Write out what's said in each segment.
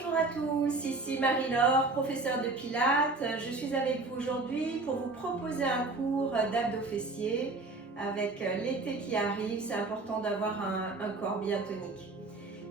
Bonjour à tous, ici Marie-Laure, professeure de Pilates. Je suis avec vous aujourd'hui pour vous proposer un cours d'abdos fessiers. Avec l'été qui arrive, c'est important d'avoir un corps bien tonique.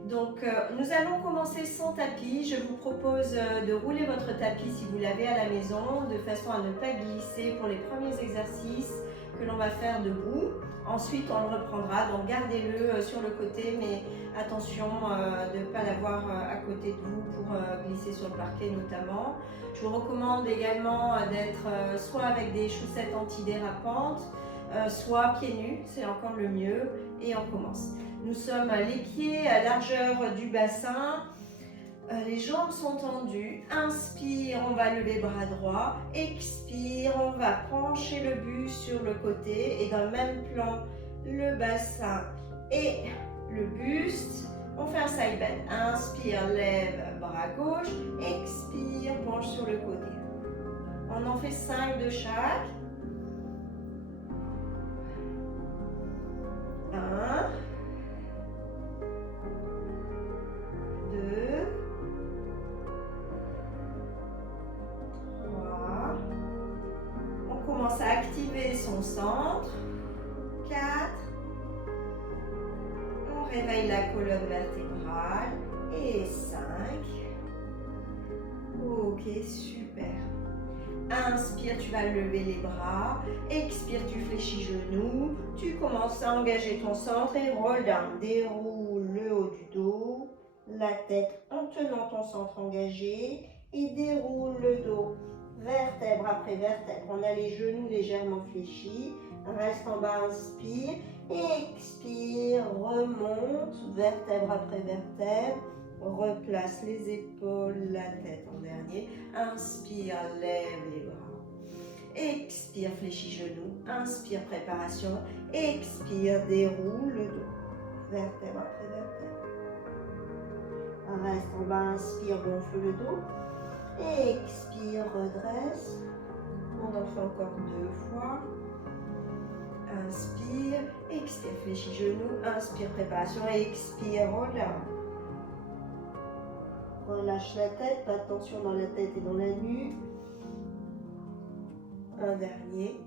Donc nous allons commencer sans tapis. Je vous propose de rouler votre tapis si vous l'avez à la maison, de façon à ne pas glisser pour les premiers exercices que l'on va faire debout. Ensuite on le reprendra, donc gardez-le sur le côté, mais attention de ne pas l'avoir à côté de vous pour glisser sur le parquet notamment. Je vous recommande également d'être soit avec des chaussettes antidérapantes, soit pieds nus, c'est encore le mieux. Et on commence. Nous sommes les pieds à largeur du bassin, les jambes sont tendues. Inspire, on va lever bras droit. Expire, on va pencher le buste sur le côté et dans le même plan, le bassin et le buste. On fait un side bend. Inspire, lève bras gauche. Expire, penche sur le côté. On en fait 5 de chaque. 1, 2, 3. On commence à activer son centre. 4. On réveille la colonne vertébrale. Et 5. Ok, super. Inspire, tu vas lever les bras. Expire, tu fléchis genoux. Tu commences à engager ton centre et roll down. Déroule le haut du dos, la tête en tenant ton centre engagé et déroule le dos, vertèbre après vertèbre. On a les genoux légèrement fléchis. Reste en bas, inspire. Expire, remonte, vertèbre après vertèbre. Replace les épaules, la tête en dernier. Inspire, lève les bras. Expire, fléchis genoux. Inspire, préparation. Expire, déroule le dos. Vertèbre après vertèbre. Reste en bas, inspire, gonfle le dos. Expire, redresse. On en fait encore 2 fois. Inspire, expire, fléchis genoux. Inspire, préparation. Expire, relâche. Relâche la tête, pas de tension dans la tête et dans la nuque. Un dernier.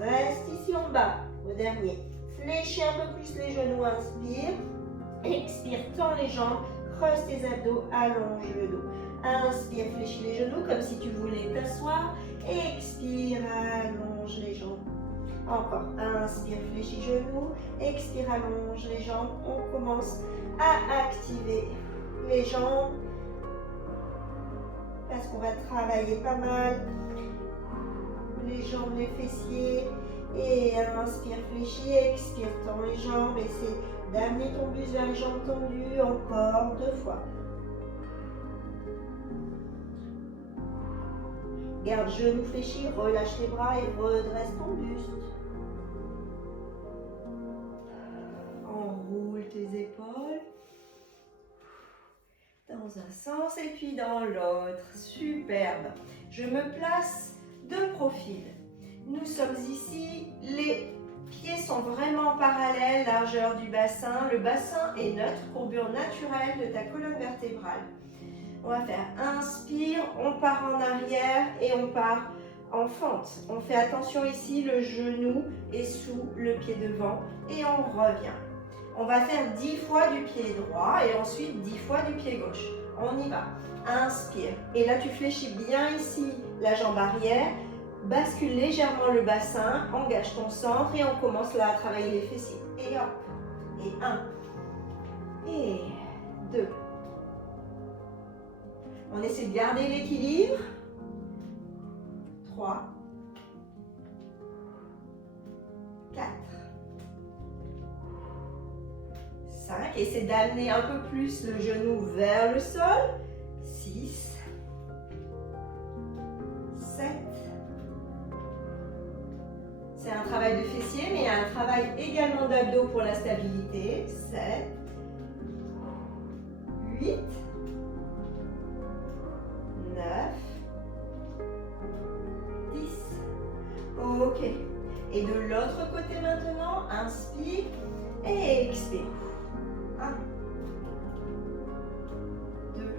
Reste ici en bas, au dernier. Fléchis un peu plus les genoux, inspire. Expire, tends les jambes, creuse tes abdos, allonge le dos. Inspire, fléchis les genoux comme si tu voulais t'asseoir. Expire, allonge les jambes. Encore, inspire, fléchis genoux, expire, allonge les jambes. On commence à activer les jambes parce qu'on va travailler pas mal les jambes, les fessiers. Et inspire, fléchis, expire, tends les jambes. Essaie d'amener ton buste vers les jambes tendues. Encore 2 fois. Garde genoux fléchis, relâche les bras et redresse ton buste. Enroule tes épaules dans un sens et puis dans l'autre. Superbe. Je me place de profil. Nous sommes ici, les pieds sont vraiment parallèles, largeur du bassin. Le bassin est neutre, courbure naturelle de ta colonne vertébrale. On va faire inspire, on part en arrière et on part en fente. On fait attention ici, le genou est sous le pied devant et on revient. On va faire 10 fois du pied droit et ensuite 10 fois du pied gauche. On y va. Inspire. Et là, tu fléchis bien ici la jambe arrière. Bascule légèrement le bassin. Engage ton centre et on commence là à travailler les fessiers. Et hop. Et 1. Et 2. On essaie de garder l'équilibre. 3. 4. 5. Essaie d'amener un peu plus le genou vers le sol. 6. 7. C'est un travail de fessier, mais il y a un travail également d'abdos pour la stabilité. 7. 8. 9. 10. Ok. Et de l'autre côté maintenant, inspire et expire. 1, 2,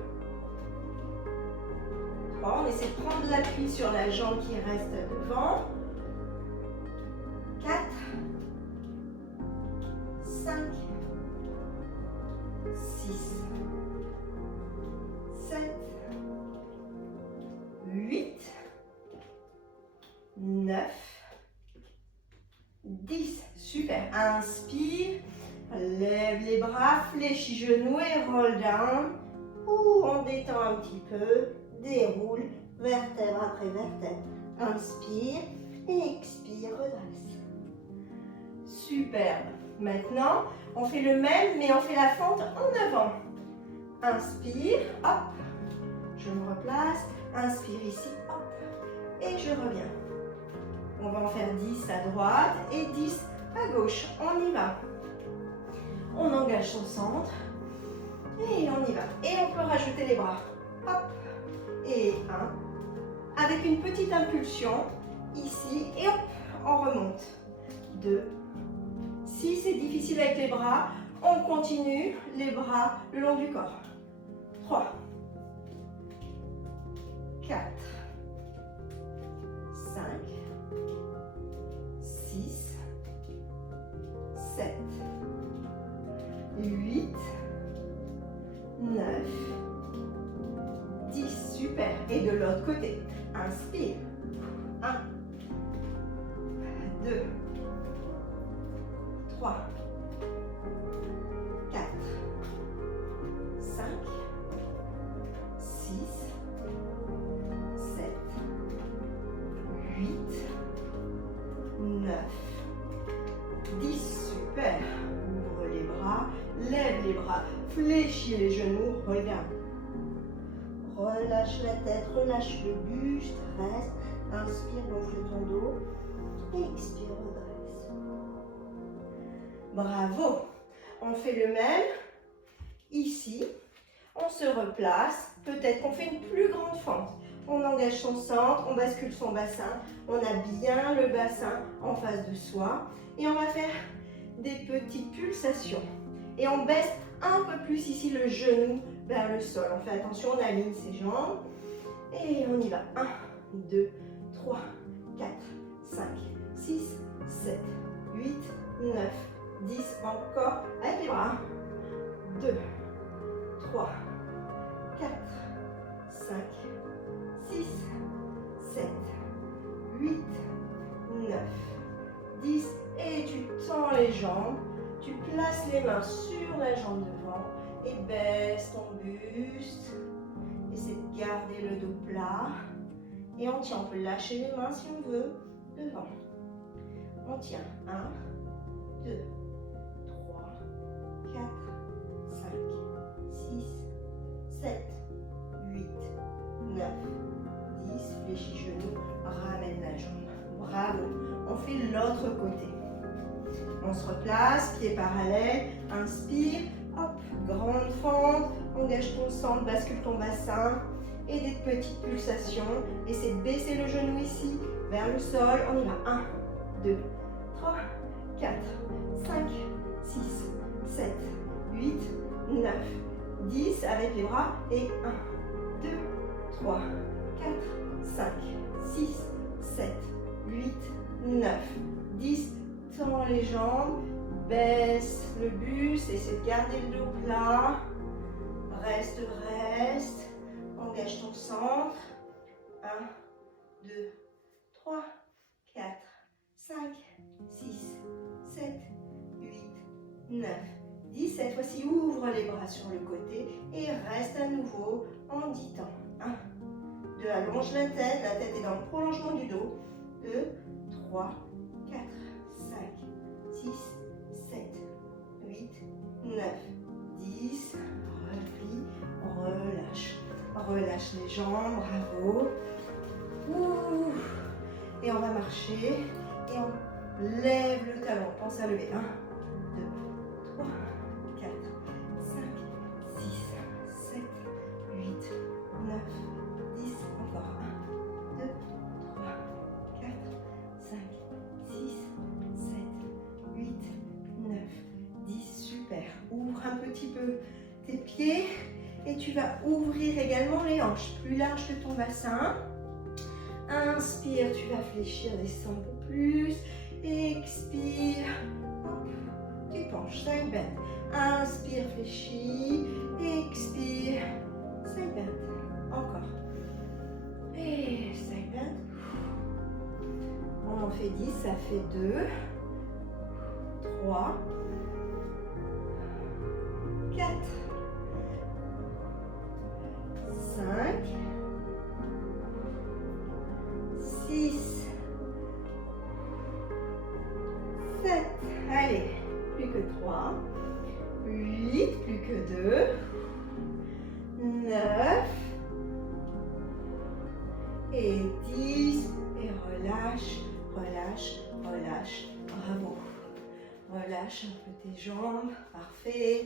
3. On essaie de prendre l'appui sur la jambe qui reste devant. 4, 5, 6, 7, 8, 9, 10. Super. Inspire. Lève les bras, fléchis genoux et roll down. On détend un petit peu. Déroule. Vertèbre après vertèbre. Inspire. Et expire. Redresse. Superbe. Maintenant, on fait le même, mais on fait la fente en avant. Inspire. Hop. Je me replace. Inspire ici. Hop. Et je reviens. On va en faire 10 à droite et 10 à gauche. On y va. On engage son centre. Et on y va. Et on peut rajouter les bras. Hop. Et 1. Avec une petite impulsion. Ici. Et hop. On remonte. 2. Si c'est difficile avec les bras, on continue les bras le long du corps. 3. 4. 5. 6, 7, 8, 9, 10. Super. Et de l'autre côté. Inspire. 1, 2, 3, 4, 5, 6, 7, 8, 9, 10, super. Ouvre les bras, lève les bras, fléchis les genoux, regarde. Relâche la tête, relâche le buste, reste. Inspire, gonfle ton dos. Expire, redresse. Bravo. On fait le même. Ici, on se replace. Peut-être qu'on fait une plus grande fente. On engage son centre, on bascule son bassin. On a bien le bassin en face de soi. Et on va faire des petites pulsations. Et on baisse un peu plus ici le genou vers le sol. On fait attention, on aligne ses jambes. Et on y va. 1, 2, 3, 4, 5, 6, 7, 8, 9, 10. Encore avec les bras. 2, 3, 4, 5, 6, 7, 8, 9, 10. Et tu tends les jambes. Tu places les mains sur la jambe devant et baisse ton buste. Essaie de garder le dos plat. Et on tient, on peut lâcher les mains si on veut, devant. On tient. 1, 2, 3, 4, 5, 6, 7, 8, 9, 10. Fléchis genoux, ramène la jambe. Bravo. On fait l'autre côté. On se replace, pieds parallèles, inspire, hop, grande fente, engage ton centre, bascule ton bassin et des petites pulsations. Essaie de baisser le genou ici, vers le sol. On y va. 1, 2, 3, 4, 5, 6, 7, 8, 9, 10 avec les bras et 1, 2, 3, 4, 5, 6, 7, 8, 9, 10. Tends les jambes, baisse le buste, essaie de garder le dos plat. Reste, reste. Engage ton centre. 1, 2, 3, 4, 5, 6, 7, 8, 9, 10. Cette fois-ci, ouvre les bras sur le côté et reste à nouveau en 10 temps. 1, 2, allonge la tête est dans le prolongement du dos. 2, 3, 4, 5, 6, 7, 8, 9, 10. Replie, relâche. Relâche les jambes, bravo. Ouh. Et on va marcher. Et on lève le talon. Pense à lever. 1, 2, 3, 4, 5, 6, 7, 8, 9, 10. Encore. 1, 2, 3, 4, 5, 6, tu vas ouvrir également les hanches, plus large que ton bassin. Inspire, tu vas fléchir, descends un peu plus. Expire, hop, tu penches, side bend. Inspire, fléchis. Expire, side bend. Encore. Et side bend. On en fait 10, ça fait 2, 3, 4, 5, 6, 7, allez, plus que 3, 8, plus que 2, 9, et 10, et relâche, relâche, relâche, bravo. Relâche un peu tes jambes, parfait.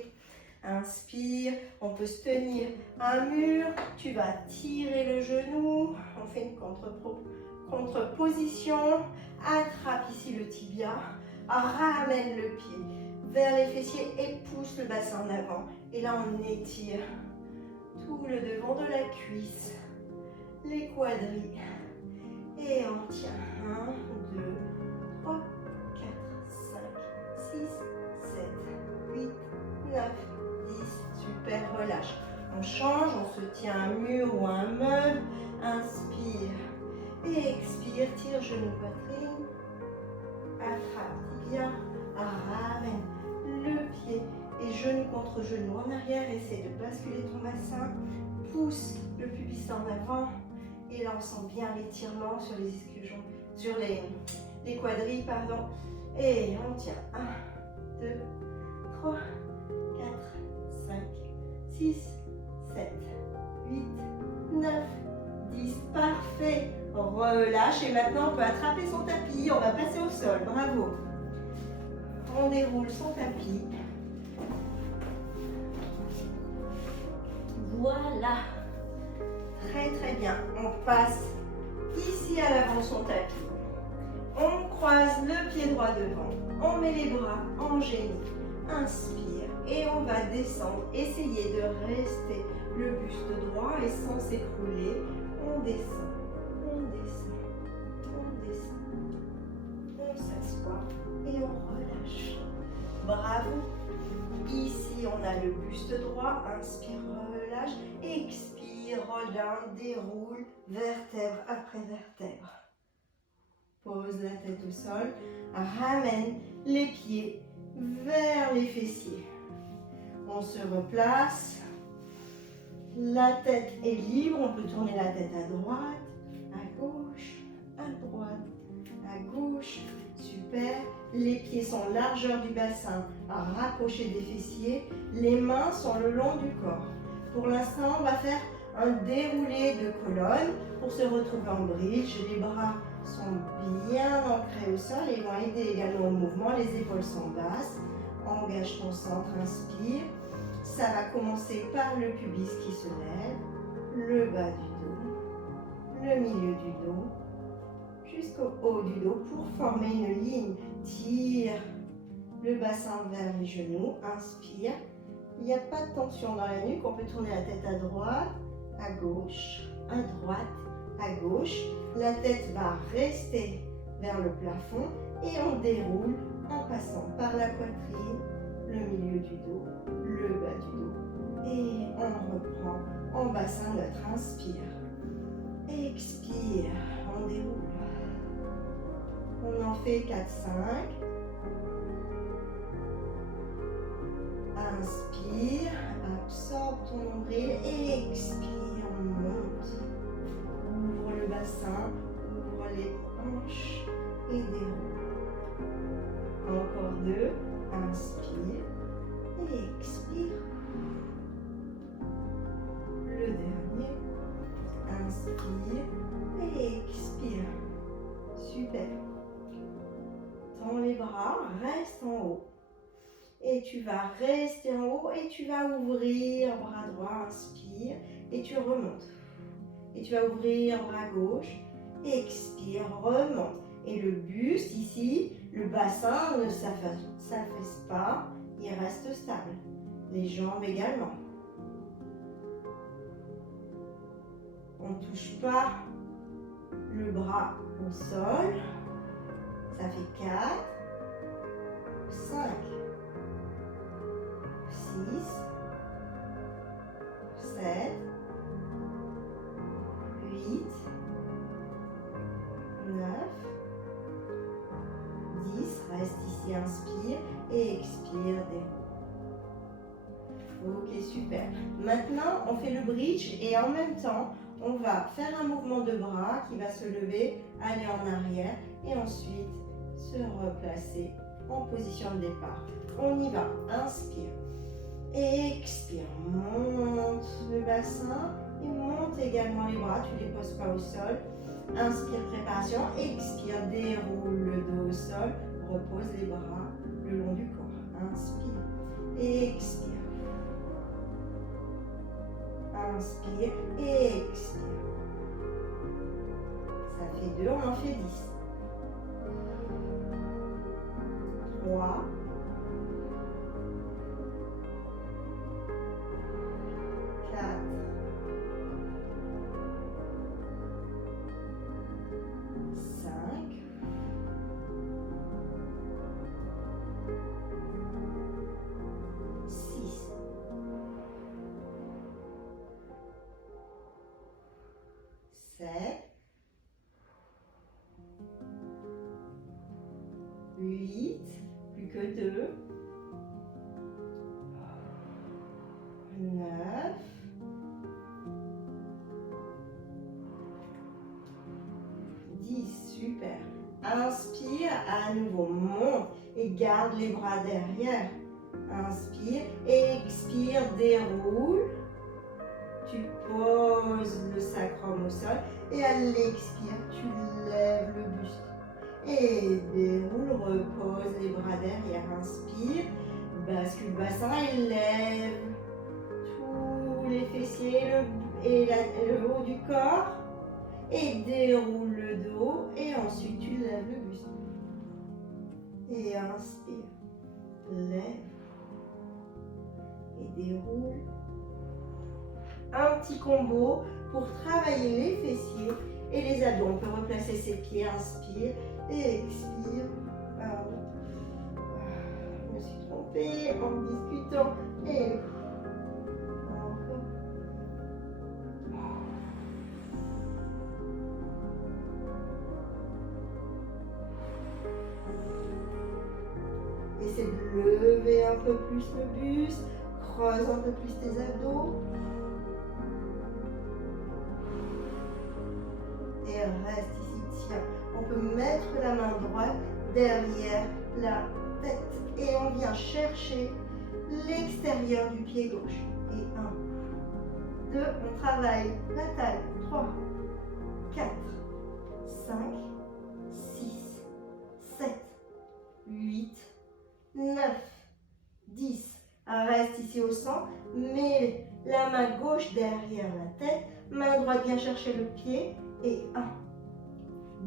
Inspire, on peut se tenir à un mur, tu vas tirer le genou, on fait une contre-position, attrape ici le tibia, ramène le pied vers les fessiers et pousse le bassin en avant. Et là on étire tout le devant de la cuisse, les quadris, et on tient 1, 2, 3, 4, 5, 6, 7, 8, 9, 10, super, relâche. On change, on se tient à un mur ou à un meuble. Inspire et expire, tire genou, poitrine. Attrape tibia, ramène le pied et genou contre genou en arrière. Essaie de basculer ton bassin. Pousse le pubis en avant. Et là, on sent bien l'étirement sur les ischios, sur les quadris, pardon. Et on tient 1, 2, 3, 4, 5, 6, 7, 8, 9, 10. Parfait. Relâche. Et maintenant, on peut attraper son tapis. On va passer au sol. Bravo. On déroule son tapis. Voilà. Très très bien. On passe ici à l'avant son tapis. On croise le pied droit devant. On met les bras en génie. Inspire et on va descendre. Essayez de rester le buste droit et sans s'écrouler. On descend, on descend, on descend. On s'assoit et on relâche. Bravo. Ici, on a le buste droit. Inspire, relâche. Expire, roll down, déroule, vertèbre après vertèbre. Pose la tête au sol. Ramène les pieds vers les fessiers. On se replace. La tête est libre. On peut tourner la tête à droite, à gauche, à droite, à gauche. Super. Les pieds sont largeur du bassin, rapprochés des fessiers. Les mains sont le long du corps. Pour l'instant, on va faire un déroulé de colonne pour se retrouver en bridge. Les bras sont bien ancrés au sol et vont aider également au mouvement. Les épaules sont basses. Engage ton centre, inspire. Ça va commencer par le pubis qui se lève, le bas du dos, le milieu du dos, jusqu'au haut du dos pour former une ligne. Tire le bassin vers les genoux, inspire. Il n'y a pas de tension dans la nuque, on peut tourner la tête à droite, à gauche, à droite, à gauche. La tête va rester vers le plafond et on déroule en passant par la poitrine, le milieu du dos, le bas du dos. Et on reprend en bassin neutre, inspire. Expire, on déroule. On en fait 4, 5. Inspire, absorbe ton nombril et expire, on monte. Ouvre le bassin, ouvre les hanches et déroule. Encore 2, inspire et expire. Le dernier, inspire et expire. Super. Tends les bras, reste en haut. Et tu vas rester en haut et tu vas ouvrir bras droit, inspire et tu remontes. Et tu vas ouvrir bras gauche, expire, remonte. Et le buste ici, le bassin ne s'affaisse pas, il reste stable. Les jambes également. On ne touche pas le bras au sol. Ça fait 4, 5, 6, 7, 8, 9, 10. Reste ici, inspire et expire, déroule. Ok, super. Maintenant, on fait le bridge et en même temps, on va faire un mouvement de bras qui va se lever, aller en arrière et ensuite se replacer en position de départ. On y va. Inspire. Expire. Monte le bassin et monte également les bras. Tu ne les poses pas au sol. Inspire, préparation. Expire, déroule le dos au sol. Repose les bras le long du corps. Inspire. Expire. Inspire et expire. Ça fait 2, on en fait 10. 3. 4. 5. 6. 7, 8, plus que 2, 9, 10, super. Inspire, à nouveau, monte et garde les bras derrière. Inspire, expire, déroule. Tu poses le sacrum au sol et à l'expire, tu lèves le buste. Et déroule, repose les bras derrière. Inspire, bascule le bassin et lève tous les fessiers et le haut du corps. Et déroule le dos et ensuite tu lèves le buste. Et inspire, lève et déroule. Un petit combo pour travailler les fessiers et les abdos. On peut replacer ses pieds, inspire et expire. Je me suis trompée en discutant et encore. Essaie de lever un peu plus le buste, creuse un peu plus tes abdos. Et reste ici, tiens. On peut mettre la main droite derrière la tête. Et on vient chercher l'extérieur du pied gauche. Et 1, 2, on travaille la taille. 3, 4, 5, 6, 7, 8, 9, 10. Reste ici au centre. Mets la main gauche derrière la tête. Main droite vient chercher le pied. Et 1,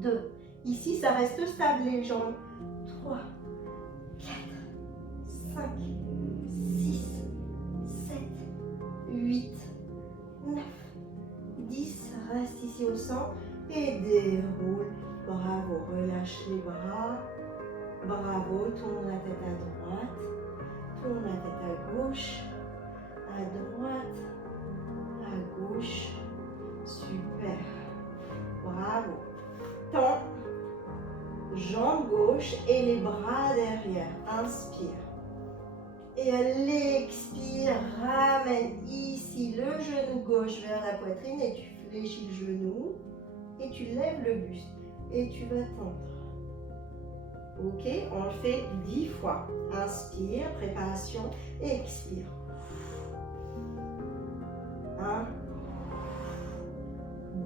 2. Ici, ça reste stable les jambes. 3, 4, 5, 6, 7, 8, 9, 10. Reste ici au centre et déroule. Bravo, relâche les bras. Bravo, tourne la tête à droite. Tourne la tête à gauche. À droite. À gauche. Super. Bravo. Tends, jambe gauche et les bras derrière. Inspire. Et à l'expire, ramène ici le genou gauche vers la poitrine et tu fléchis le genou et tu lèves le buste et tu vas tendre. Ok, on le fait 10 fois. Inspire, préparation, expire. 1,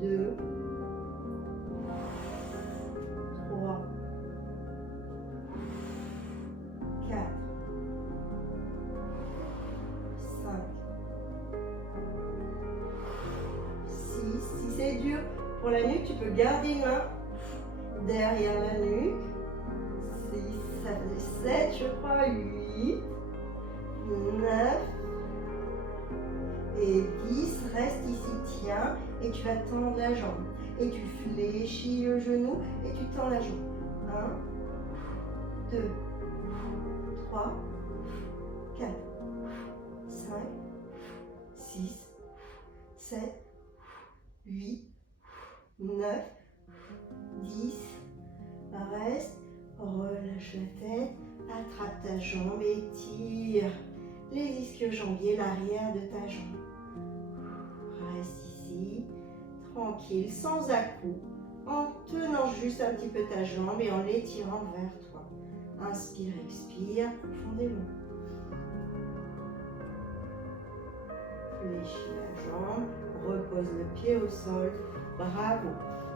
2, 3, 4, 5, 6. Si c'est dur pour la nuque, tu peux garder une main derrière la nuque. 6, ça fait 7, je crois, 8, 9 et 10. Reste ici, tiens, et tu vas tendre la jambe. Et tu fléchis le genou et tu tends la jambe. 1, 2, 3, 4, 5, 6, 7, 8, 9, 10. Reste, relâche la tête, attrape ta jambe et tire les ischio-jambiers, l'arrière de ta jambe. Reste ici, tranquille, sans à-coups, en tenant juste un petit peu ta jambe et en l'étirant vers toi. Inspire, expire profondément. Fléchis la jambe, repose le pied au sol. Bravo.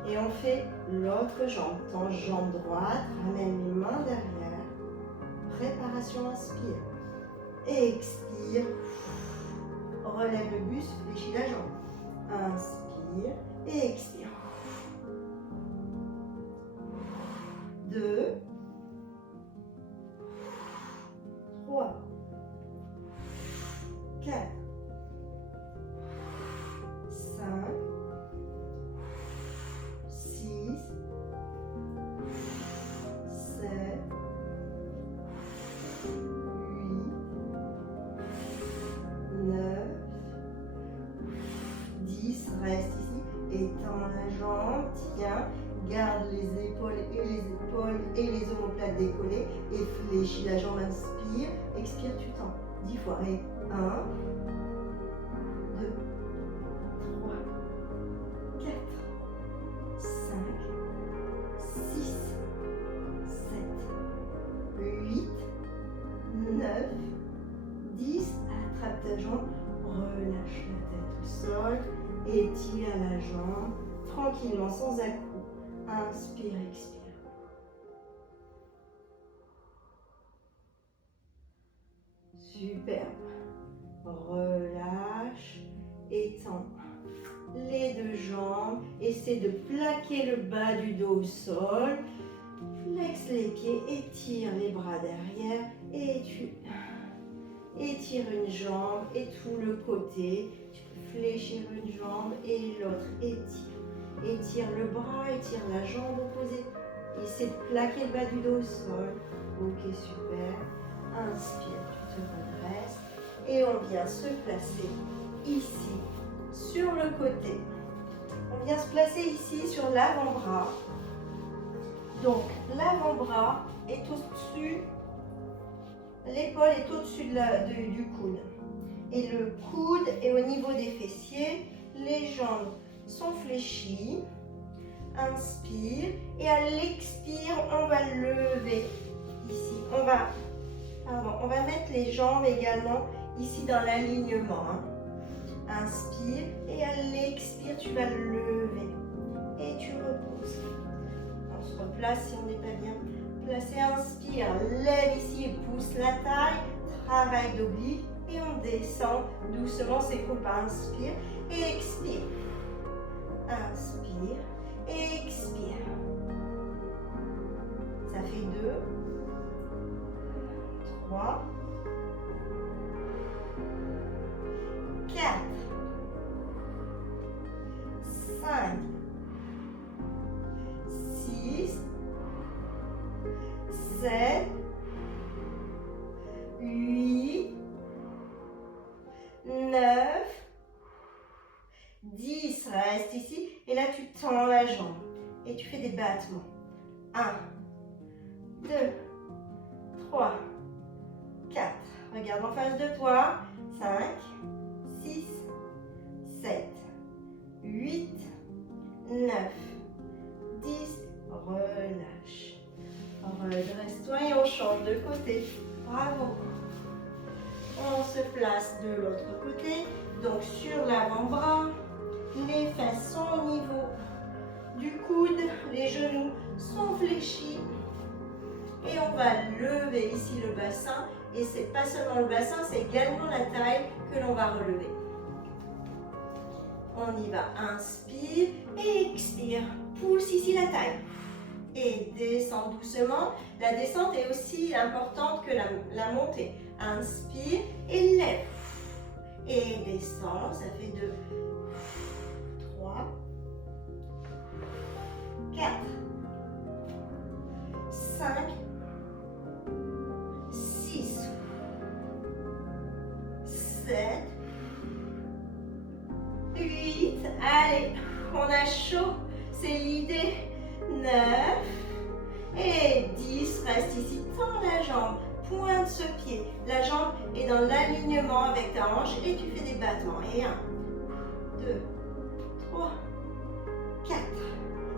Et on fait l'autre jambe. Tends jambe droite, ramène les mains derrière. Préparation, inspire. Expire. Relève le buste, fléchis la jambe. Inspire et expire. 2, 3, 4, 5, 6, 7, 8, 9, 10. Reste ici. Étends la jambe. Tiens. Garde les épaules et les omoplates décollées. Et fléchis la jambe. Inspire. Expire, tu tends. 10 fois. Et 1, 2, 3, 4, 5, 6, 7, 8, 9, 10. Attrape ta jambe, relâche la tête au sol, étire la jambe tranquillement, sans à-coups. Inspire, expire. Superbe. Relâche, étends les deux jambes, essaie de plaquer le bas du dos au sol, flexe les pieds, étire les bras derrière et tu étires une jambe et tout le côté, tu peux fléchir une jambe et l'autre, étire le bras, étire la jambe opposée, essaie de plaquer le bas du dos au sol. Ok, super. Inspire, tu te redresses et on vient se placer ici sur le côté. On vient se placer ici sur l'avant-bras. Donc l'avant-bras est au-dessus, l'épaule est au-dessus du coude. Et le coude est au niveau des fessiers. Les jambes sont fléchies. Inspire. Et à l'expire, on va lever ici. On va mettre les jambes également ici dans l'alignement. Inspire. Et à l'expire, tu vas lever. Et tu reposes. On se replace si on n'est pas bien placé. Inspire. Lève ici et pousse la taille. Travail d'oblique. Et on descend doucement ses courbes. Inspire et expire. Inspire et expire. Ça fait 2, 3, 4, 5, 6, 7, 8, 9, 10. Reste ici. Et là, tu tends la jambe. Et tu fais des battements. 1, 2, 3, 4. Regarde en face de toi. 5, 6, 7, 8, 9, 10. Relâche. Redresse-toi et on change de côté. Bravo. On se place de l'autre côté. Donc sur l'avant-bras, les fesses sont au niveau du coude, les genoux sont fléchis. Et on va lever ici le bassin. Et c'est pas seulement le bassin, c'est également la taille que l'on va relever. On y va. Inspire et expire. Pousse ici la taille. Et descend doucement. La descente est aussi importante que la montée. Inspire et lève. Et descend. Ça fait 2, 3, chaud. C'est l'idée. 9 et 10. Reste ici. Tends la jambe. Pointe ce pied. La jambe est dans l'alignement avec ta hanche et tu fais des battements. Et 1, 2, 3, 4.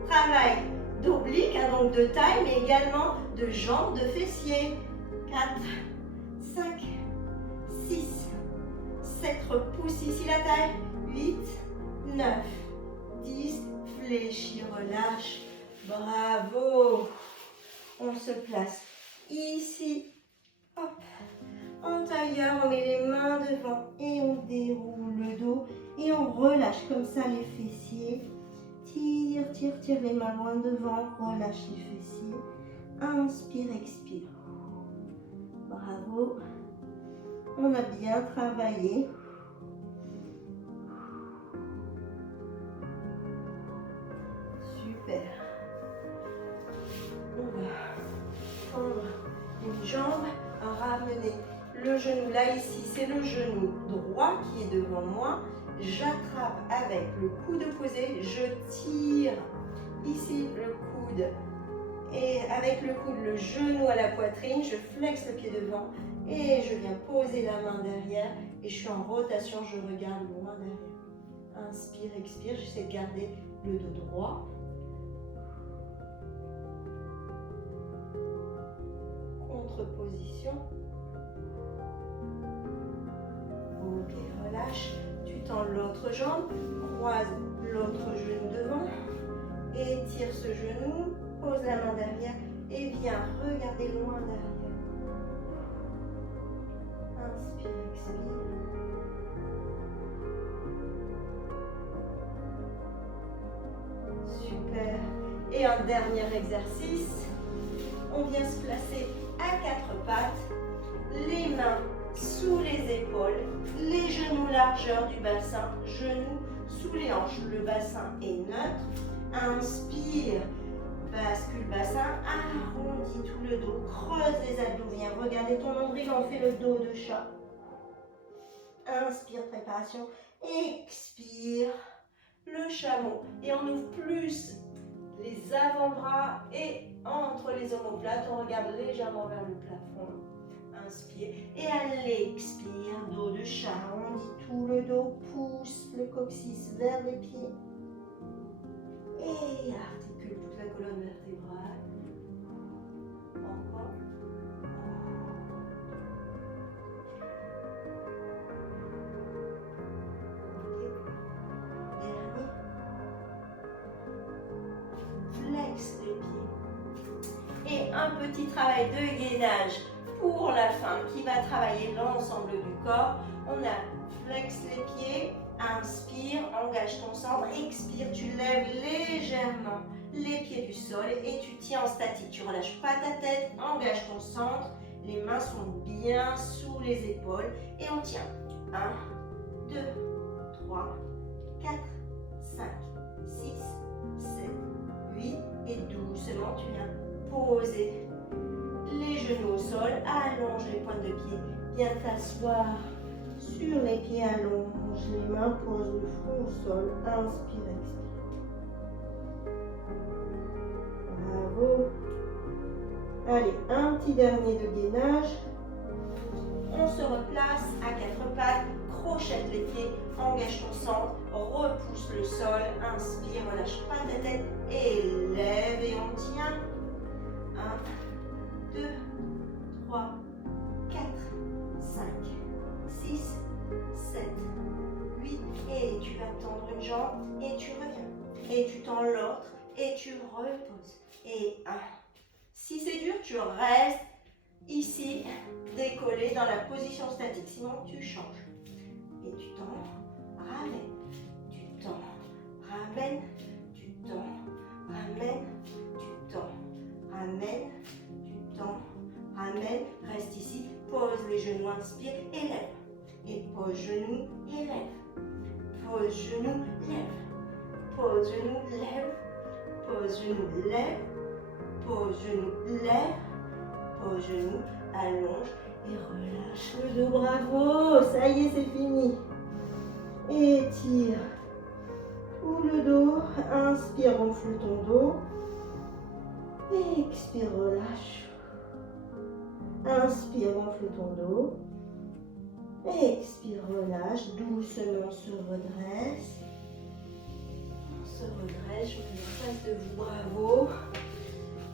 Travail d'oblique, donc de taille, mais également de jambes, de fessiers. 4, 5, 6, 7. Repousse ici la taille. 8, 9, 10. Fléchis, relâche. Bravo. On se place ici. Hop. En tailleur, on met les mains devant et on déroule le dos et on relâche comme ça les fessiers. Tire, tire, tire les mains loin devant, relâche les fessiers. Inspire, expire. Bravo. On a bien travaillé. Super. On va prendre une jambe, ramener le genou là, ici, c'est le genou droit qui est devant moi. J'attrape avec le coude opposé, je tire ici le coude et avec le coude, le genou à la poitrine, je flexe le pied devant et je viens poser la main derrière et je suis en rotation, je regarde loin derrière. Inspire, expire, j'essaie de garder le dos droit. Contre-position. Ok, relâche. Tu tends l'autre jambe, croise l'autre genou devant, étire ce genou, pose la main derrière et viens regarder loin derrière. Inspire, expire. Super. Et un dernier exercice. On vient se placer à 4 pattes, les mains sous les épaules, les genoux largeur du bassin, genoux sous les hanches. Le bassin est neutre. Inspire, bascule bassin, arrondis tout le dos, creuse les abdos, viens regarder ton nombril, on fait le dos de chat. Inspire, préparation, expire, le chameau. Et on ouvre plus les avant-bras et entre les omoplates, on regarde légèrement vers le plafond. Inspire et à l'expire, dos de chat, on dit tout le dos, pousse le coccyx vers les pieds et articule toute la colonne vertébrale. Encore. Flex les pieds. Et un petit travail de gainage pour la fin qui va travailler l'ensemble du corps. On a flex les pieds, inspire, engage ton centre, expire, tu lèves légèrement les pieds du sol et tu tiens en statique. Tu relâches pas ta tête, engage ton centre, les mains sont bien sous les épaules et on tient. 1, 2, 3, 4, 5, 6, 7, 8 et doucement tu viens poser les genoux au sol, allonge les pointes de pied, viens t'asseoir sur les pieds, allonge les mains, pose le front au sol, inspire, expire. Bravo. Allez, un petit dernier de gainage. On se replace à 4 pattes, crochette les pieds, engage ton centre, repousse le sol, inspire, relâche pas ta tête, élève et on tient. 1, 2, 3, 4, 5, 6, 7, 8 et tu vas tendre une jambe et tu reviens. Et tu tends l'autre et tu reposes. Et 1. Si c'est dur, tu restes ici, décollé dans la position statique. Sinon, tu changes. Et tu tends, ramène, tu tends, ramène, tu tends, ramène, tu tends, ramène, tu tends, ramène. Reste ici, pose les genoux, inspire, élève. Et pose genoux, élève. Pose genoux, lève. Pose genoux, lève. Pose genoux, lève. Pose genoux, lève. Pose genoux, allonge et relâche le dos. Bravo, ça y est, c'est fini. Étire beaucoup le dos. Inspire, gonfle ton dos. Expire, relâche. Inspire, gonfle ton dos. Expire, relâche. Doucement, on se redresse. On se redresse. Je me mets en face de vous. Bravo.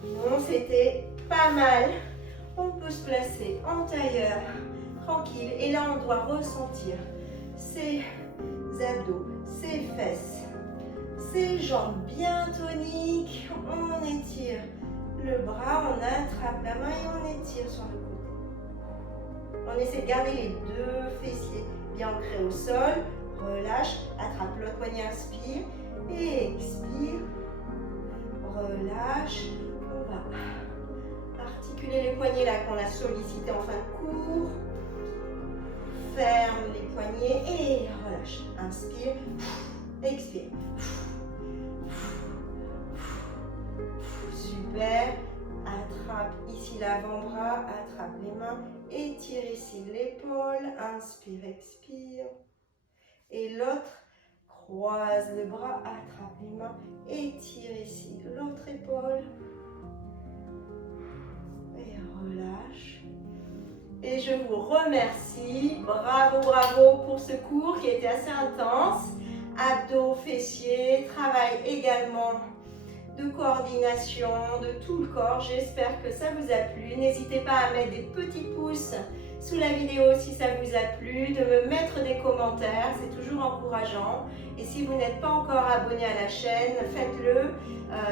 Bon, c'était pas mal. On peut se placer en tailleur, tranquille. Et là, on doit ressentir ses abdos, ses fesses, ses jambes bien toniques. On étire le bras, on attrape la main et on étire sur le côté. On essaie de garder les deux fessiers bien ancrés au sol. Relâche, attrape l'autre poignet, inspire et expire. Relâche. On va articuler les poignets là qu'on a sollicités en fin de cours. Ferme les poignets et relâche. Inspire, expire. Super. Attrape ici l'avant-bras, attrape les mains, étire ici l'épaule. Inspire, expire. Et l'autre, croise le bras, attrape les mains, étire ici l'autre épaule. Et relâche. Et je vous remercie. Bravo, bravo pour ce cours qui était assez intense. Abdos, fessiers, travail également de coordination de tout le corps. J'espère que ça vous a plu. N'hésitez pas à mettre des petits pouces sous la vidéo si ça vous a plu, de me mettre des commentaires, c'est toujours encourageant. Et si vous n'êtes pas encore abonné à la chaîne, faites-le,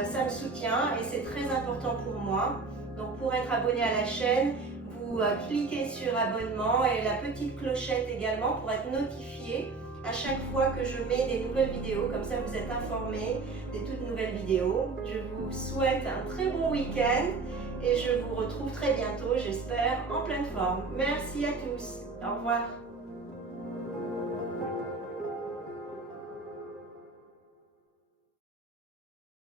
ça me soutient et c'est très important pour moi. Donc pour être abonné à la chaîne, vous cliquez sur abonnement et la petite clochette également pour être notifié à chaque fois que je mets des nouvelles vidéos. Comme ça vous êtes informés des toutes nouvelles vidéos. Je vous souhaite un très bon week-end et je vous retrouve très bientôt, j'espère, en pleine forme. Merci à tous. Au revoir.